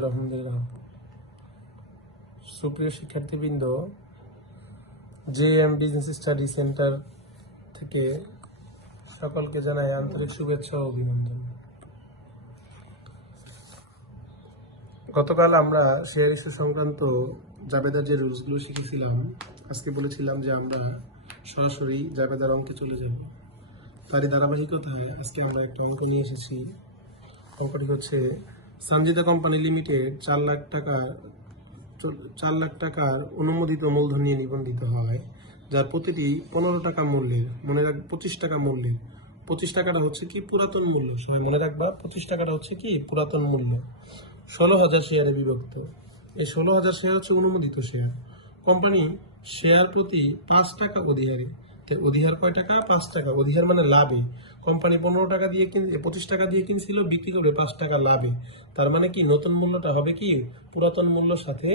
আলহামদুলিল্লাহ। সুপ্রিয় শিক্ষার্থীবৃন্দ, জেএম বিজনেস স্টাডি সেন্টার থেকে সকলকে জানাই আন্তরিক শুভেচ্ছা ও অভিনন্দন। গতকাল আমরা শেয়ার ইস্যু সংক্রান্ত জাবেদার যে রুলসগুলো শিখেছিলাম, আজকে বলেছিলাম যে আমরা সরাসরি জাবেদার অঙ্কে চলে যাব। তারই ধারাবাহিকতায় আজকে আমরা একটা অঙ্ক নিয়ে এসেছি। অঙ্কটি হচ্ছে, সানজিদা কোম্পানি লিমিটেড 4 লাখ টাকার অনুমোদিত মূলধন নিয়ে নিবন্ধিত হয়, যার প্রতিটি 15 টাকা মূল্যের, মনে রাখ 25 টাকা মূল্যের। 25 টাকাটা হচ্ছে কি পুরাতন মূল্য, সবাই মনে রাখবা। 25 টাকাটা হচ্ছে কি পুরাতন মূল্য। 16,000 শেয়ারে বিভক্ত। এই 16,000 শেয়ার হচ্ছে অনুমোদিত শেয়ার। কোম্পানি শেয়ার প্রতি 5 টাকা অধিহারে। অধিহার কয় টাকা? 5 টাকা। অধিহার মানে লাভে। কোম্পানি 15 টাকা দিয়ে 25 টাকা দিয়ে কিনছিল, বিক্রি করবে 5 টাকা লাভে। তার মানে কি নতুন মূল্যটা হবে কি পুরাতন মূল্যর সাথে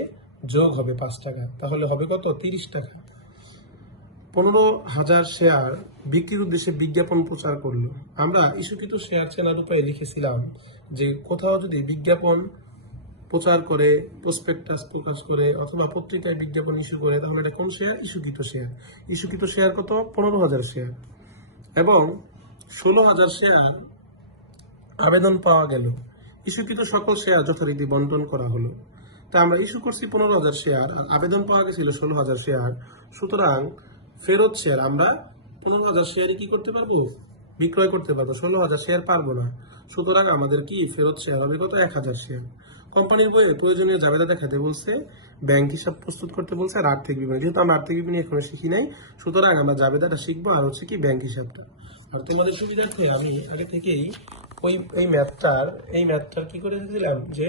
যোগ হবে 5 টাকা, তাহলে হবে কত? 30 টাকা। 15,000 শেয়ার বিক্রির উদ্দেশ্যে বিজ্ঞাপন প্রচার করলো। আমরা ইস্যুকৃত শেয়ার চেনার উপায়ে লিখেছিলাম যে কোথাও যদি বিজ্ঞাপন প্রচার করে, প্রসপেক্টাস প্রকাশ করে অথবা পত্রিকায় বিজ্ঞাপন ইস্যু করে, তাহলে এটা কোন শেয়ার? ইস্যুকৃত শেয়ার। ইস্যুকৃত শেয়ার কত? 15,000 শেয়ার। এবং 16,000 শেয়ার আবেদন পাওয়া গেল। ইস্যুকৃত সকল শেয়ার যথারীতি বন্টন করা হলো। তা আমরা ইস্যু করছি 15,000 শেয়ার আর আবেদন পাওয়া গেছিল 16,000 শেয়ার। সুতরাং ফেরত শেয়ার আমরা 15,000 শেয়ারই কি করতে পারবো? বিক্রয় করতে পারবো। 16,000 শেয়ার পারবো না। সুতরাং আমাদের কি ফেরত শেয়ার হবে কত? 1,000 শেয়ার। কোম্পানির বইয়ে প্রয়োজনীয় জাবেদা দেখাতে বলছে, ব্যাংক হিসাব প্রস্তুত করতে বলছে, আর আর্থিক বিবরণী। যেহেতু আমরা আর্থিক বিবরণী এখনো শিখি নাই, সুতরাং আমরা জাবেদাটা শিখবো আর হচ্ছে কি ব্যাংক হিসাবটা। আর তোমাদের সুবিধার্থে আমি আগে থেকেই এই ম্যাথটার কি করে দিয়েছিলাম যে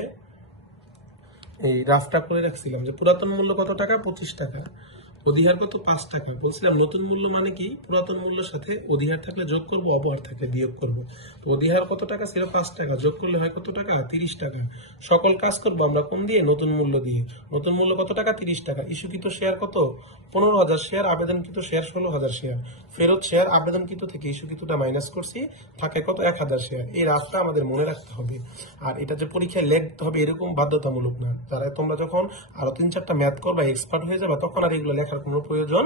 এই রাফটা করে রাখছিলাম যে পুরাতন মূল্য কত টাকা? 25 টাকা। অধিহার কত? 5 টাকা। বলছিলাম নতুন মূল্য মানে কি পুরাতন মূল্যের সাথে অধিহার থাকলে যোগ করব, অপহার থাকলে বিয়োগ করব। তো অধিহার কত টাকা ছিল? 5 টাকা। যোগ করলে হয় কত টাকা? 30 টাকা। সকল কাজ করবো আমরা কোন দিয়ে? নতুন মূল্য দিয়ে। নতুন মূল্য কত টাকা? 30 টাকা। ইস্যুকৃত শেয়ার কত? 15,000 শেয়ার। আবেদনকৃত শেয়ার 16,000 শেয়ার। ফেরত শেয়ার আবেদনকৃত থেকে ইস্যুকৃতটা মাইনাস করছি, থাকে কত? 1,000 শেয়ার। এই রাশিটা আমাদের মনে রাখতে হবে। আর এটা যে পরীক্ষায় লিখতে হবে এরকম বাধ্যতামূলক না। যারা তোমরা যখন আরো 3-4টা ম্যাথ করবা, এক্সপার্ট হয়ে যাবে, তখন আর এগুলো লেখার কোনো প্রয়োজন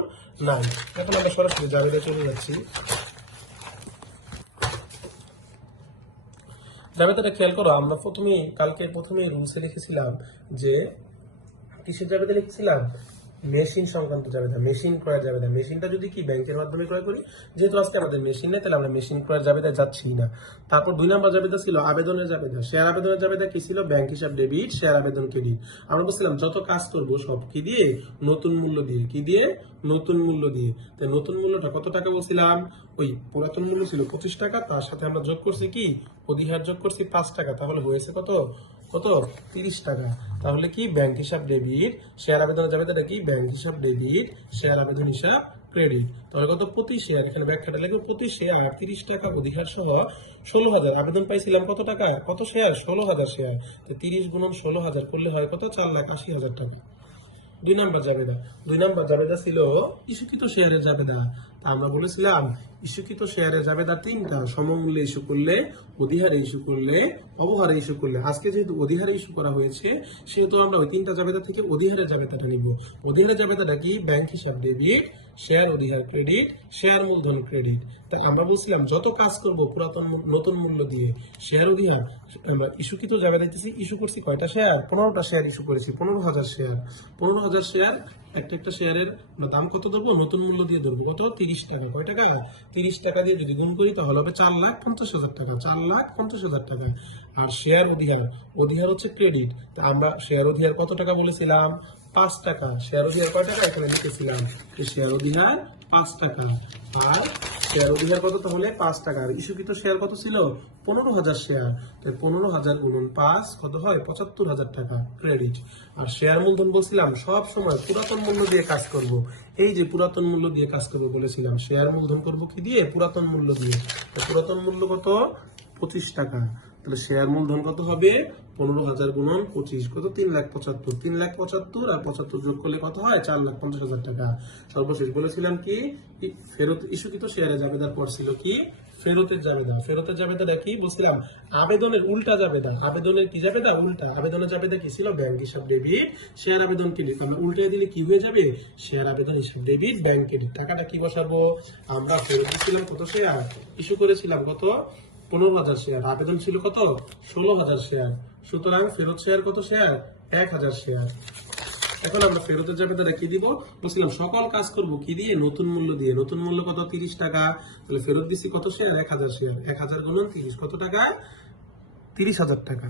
নাই। এখন আমরা সরাসরি জাবেদা চলে যাচ্ছি। জাবেদাটা খেয়াল করো, আমরা কালকে প্রথমে রুলসে লিখেছিলাম যে কিসের জাবেদা লিখেছিলাম? মেশিন সংক্রান্ত জাবেদা, মেশিন ক্রয়ের জাবেদা। মেশিনটা যদি কি ব্যাংকের মাধ্যমে ক্রয় করি, যেহেতু আজকে আমাদের মেশিন নেই, তাহলে আমরা মেশিন ক্রয়ের জাবেদায় যাচ্ছি না। তারপর 2 নম্বর জাবেদা ছিল আবেদনের জাবেদা। শেয়ার আবেদনের জাবেদা কি ছিল? ব্যাংক হিসাব ডেবিট, শেয়ার আবেদন ক্রেডিট। আমরা বলছিলাম যত কাজ করব সব কি দিয়ে? নতুন মূল্য দিয়ে। কি দিয়ে? নতুন মূল্য দিয়ে। তাই নতুন মূল্যটা কত টাকা বলছিলাম? ওই পুরাতন মূল্য ছিল 25 টাকা, তার সাথে আমরা যোগ করছি কি? অধিহার যোগ করছি 5 টাকা। তাহলে হয়েছে কত? 30 টাকা। তাহলে কি ব্যাংক হিসাব ডেবিট, শেয়ার আবেদনের জাবেদাটা কি? ব্যাংক হিসাব ডেবিট, শেয়ার আবেদন হিসাব ক্রেডিট। তাহলে কত? প্রতি শেয়ার, এখানে ব্যাখ্যাটা লিখবো, প্রতি শেয়ার 30 টাকা অধিহার সহ 16,000। আবেদন পাইছিলাম কত টাকা? কত শেয়ার? 16,000 শেয়ার। তো 30 গুণন 16,000 করলে হয় কত? 4,80,000 টাকা। 2 নম্বর জাবেদা ছিল ইস্যুকৃত শেয়ারের জাবেদা। আমরা বলেছিলাম ইস্যুকৃত শেয়ারের জাবেদা 3টা, সমমূল্যে ইস্যু করলে, অধিহারে ইস্যু করলে, অবহারে ইস্যু করলে। আজকে যেহেতু অধিহারে ইস্যু করা হয়েছে, সেহেতু আমরা ওই 3টা জাবেদা থেকে অধিহারের জাবেদাটা নিব। অধিহারের জাবেদাটা কি? ব্যাংক হিসাব ডেবিট, শেয়ার অধিহার ক্রেডিট, শেয়ার মূলধন ক্রেডিট। তাই আমরা বলছিলাম যত কাজ করব পুরাতন নতুন মূল্য দিয়ে। শেয়ার অধিহার আমরা ইস্যুকৃত জাবেদা দিতেছি, ইস্যু করছি কয়টা শেয়ার? 15টা শেয়ার ইস্যু করেছি। 15,000 শেয়ার। 15,000 শেয়ার, একটা শেয়ারের দাম কত ধরবো? নতুন মূল্য দিয়ে ধরবো। কত? 30 টাকা। কয় টাকা? 30 টাকা দিয়ে যদি গুণ করি তাহলে হবে 4,50,000 টাকা। 4,50,000 টাকা। আর শেয়ার অধিহার হচ্ছে ক্রেডিট। তা আমরা শেয়ার অধিহার কত টাকা বলেছিলাম? 5 টাকা। শেয়ার অধিহার কয় টাকা? এখানে লিখেছিলাম শেয়ার অধিহার 5 টাকা। আর শেয়ার অধিহার কত? তাহলে 5 টাকা। আর ইস্যুকৃত শেয়ার কত ছিল? 15,000 শেয়ার। 15,000 গুণন 5 কত হয়? 75,000 টাকা ক্রেডিট। আর শেয়ার মূলধন বলছিলাম সব সময় পুরাতন মূল্য দিয়ে কাজ করব। এই যে পুরাতন মূল্য দিয়ে কাজ করবো বলেছিলাম, শেয়ার মূলধন করব কি দিয়ে? পুরাতন মূল্য দিয়ে। পুরাতন মূল্য কত? 25 টাকা। তাহলে শেয়ার মূলধন কত হবে? 15,000 গুণন 25 কত? 3,75,000। 3,75,000 আর 75 যোগ করলে কত হয়? 4,50,000 টাকা। সর্বশেষ বলেছিলাম কি ফেরত ইস্যুকৃত শেয়ারে জাবেদার পর ছিল কি? ফেরতের জাবেদা। ফেরতের জাবেদাটা কি বলছিলাম? আবেদনের উল্টা জাবেদা। আবেদনের কি জাবেদা? উল্টা। আবেদনের জাবেদা কি ছিল? ব্যাংক হিসাব ডেবিট, শেয়ার আবেদন ক্রেডিট। আমরা উল্টে দিলে কি হয়ে যাবে? শেয়ার আবেদন হিসাব ডেবিট, ব্যাংক ক্রেডিট। টাকাটা কি বসাবো? আমরা ফেরত দিয়েছিলাম কত শেয়ার? ইস্যু করেছিলাম কত? 15,000 শেয়ার। আবেদন ছিল কত? 16,000 শেয়ার। সুতরাং ফেরত শেয়ার কত শেয়ার? 1,000 শেয়ার। এখন আমরা ফেরতের জাবেদাটা কি দিব? বলছিলাম সকল কাজ করব কি দিয়ে? নতুন মূল্য দিয়ে। নতুন মূল্য কত? 30 টাকা। তাহলে ফেরত দিছি কত শেয়ার? 1,000 শেয়ার। 1,000 গুণন 30 কত টাকা? 30,000 টাকা।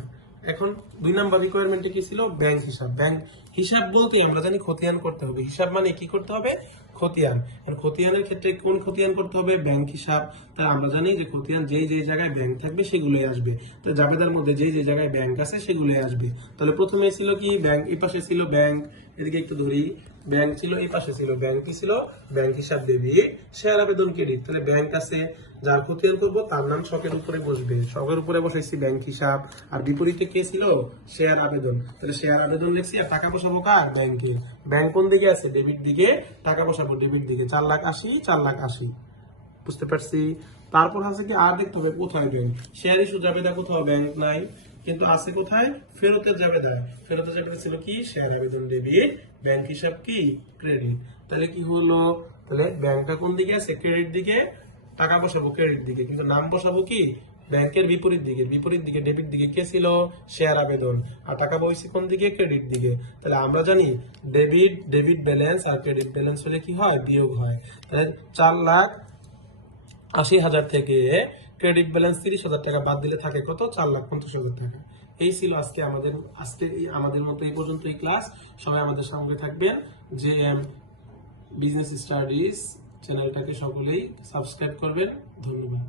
এখন 2 নাম্বার রিকোয়ারমেন্টে কি ছিল? ব্যাংক হিসাব। ব্যাংক হিসাব বলতে আমরা জানি খতিয়ান করতে হবে। হিসাব মানে কি করতে হবে? খতিয়ান। আর খতিয়ানের ক্ষেত্রে কোন খতিয়ান করতে হবে? ব্যাংক হিসাব। তাই আমরা জানি যে খতিয়ান যেই যেই জায়গায় ব্যাংক থাকবে সেগুলোই আসবে। তো জাবেদার মধ্যে যেই যেই জায়গায় ব্যাংক আছে সেগুলোই আসবে। তাহলে প্রথমে ছিল কি? ব্যাংক। এই পাশে ছিল ব্যাংক, এদিকে একটু ধরি, ব্যাংক ছিল, এই পাশে ছিল ব্যাংক। কি ছিল? ব্যাংক হিসাব ডেবিট, শেয়ার আবেদন ক্রেডিট। তাহলে ব্যাংক আছে, যার খতিয়ান করবো তার নাম শখের উপরে বসবে। শখের উপরে বসাইছি ব্যাংক হিসাব, আর বিপরীতে কে ছিল? শেয়ার আবেদন। তাহলে শেয়ার আবেদন লিখছি, আর টাকা বসাবো কার? ব্যাংকে। ব্যাংক কোন দিকে আছে? ডেবিট দিকে। টাকা বসাবো ডেবিট দিকে। 4,80,000, 4,80,000। বুঝতে পারছি? তারপর আছে কি? আর দেখতে হবে কোথায় ব্যাংক। শেয়ার ইস্যু জাবেদা কোথাও ব্যাংক নাই, কিন্তু আছে কোথায়? ফেরতের জাবেদা। ফেরতের জাবেদা ছিল কি? শেয়ার আবেদন ডেবিট, ব্যাংক হিসাব কি? ক্রেডিট। তাহলে কি হলো? তাহলে ব্যাংকটা কোন দিকে আছে? ক্রেডিট দিকে। টাকা বসাবো ক্রেডিট দিকে, কিন্তু নাম বসাবো কি? ব্যাংকের বিপরীত দিকে। বিপরীত দিকে ডেবিট দিকে কে ছিল? শেয়ার আবেদন। আর টাকা বইছি কোন দিকে? ক্রেডিট দিকে। তাহলে আমরা জানি ডেবিট ব্যালেন্স আর ক্রেডিট ব্যালেন্স হলে কি হয়? বিয়োগ হয়। তাহলে 4,80,000 থেকে ক্রেডিট ব্যালেন্স 30,000 টাকা বাদ দিলে থাকে কত? 4,50,000 টাকা। এই ছিল আমাদের মতো এই পর্যন্ত এই ক্লাস। সবাই আমাদের সঙ্গে থাকবেন। JM বিজনেস স্টাডিজ চ্যানেলটাকে সকলেই সাবস্ক্রাইব করবেন। ধন্যবাদ।